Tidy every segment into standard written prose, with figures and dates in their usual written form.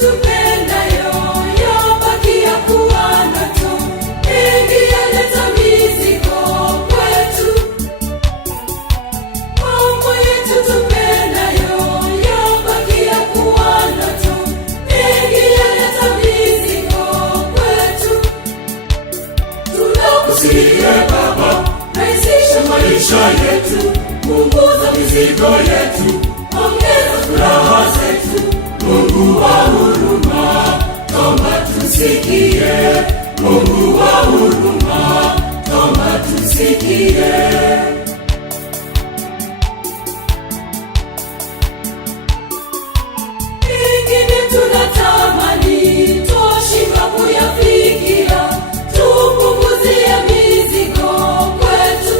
tupendayo yabakia kuwa ndoto, mengi yaleta mizigo kwetu. Mambo yetu tupendayo yabakia kuwa ndoto, mengi yaleta mizigo kwetu. Tunakusihi Baba, rahisisha maisha yetu, punguza mizigo yetu, ongeza furaha zetu. Mungu wa huruma, naomba tusikie. Mungu wa huruma, naomba tusikie. Mengine tunatamani twashindwa kuyafikia, tupunguzie mizigo kwetu.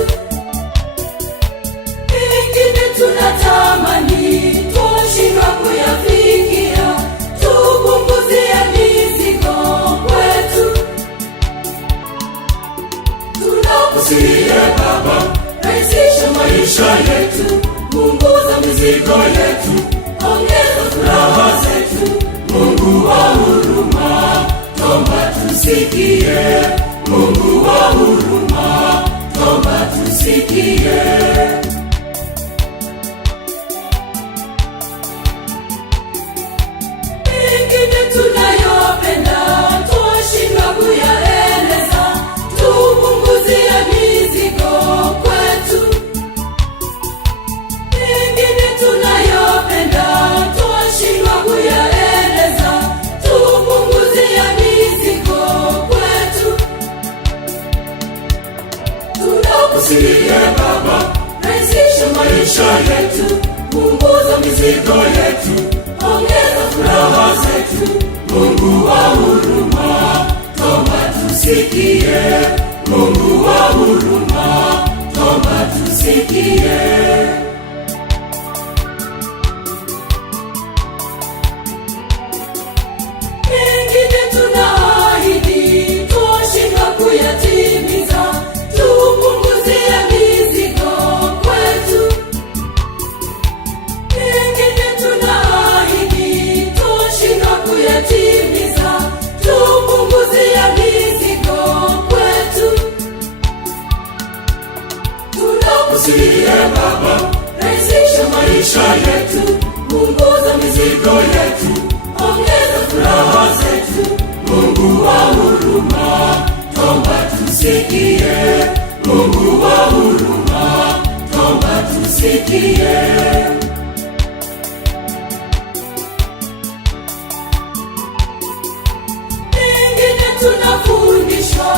Mengine tunatamani twashindwa kuyafikia, tupunguzie mizigo kwetu. Tunakusihi Baba, rahisisha maisha yetu, punguza mizigo yetu, ongeza furaha zetu. Mungu wa huruma, naomba tusikie. Mungu wa huruma, naomba tusikie. Mengine tunayopenda twashindwa kuyaeleza, tupunguzie mizigo kwetu. Mengine tunayopenda twashindwa kuyaeleza, tupunguzie mizigo kwetu. Tunakusihi Baba, rahisisha maisha yetu, punguza mizigo yetu, ongeza furaha zetu. Mungu wa huruma, naomba tusikie. Mungu wa huruma, naomba tusikie. Mengine tunaahidi twashindwa kuyatimiza, tupunguzie mizigo kwetu. Mengine tunaahidi twashindwa kuyatimiza, tupunguzie mizigo kwetu. Tunakusihi Baba, rahisisha maisha yetu, punguza mizigo yetu, ongeza furaha zetu. Mungu wa huruma, naomba tusikie. Mungu wa huruma, naomba tusikie. Mengine tunafundishwa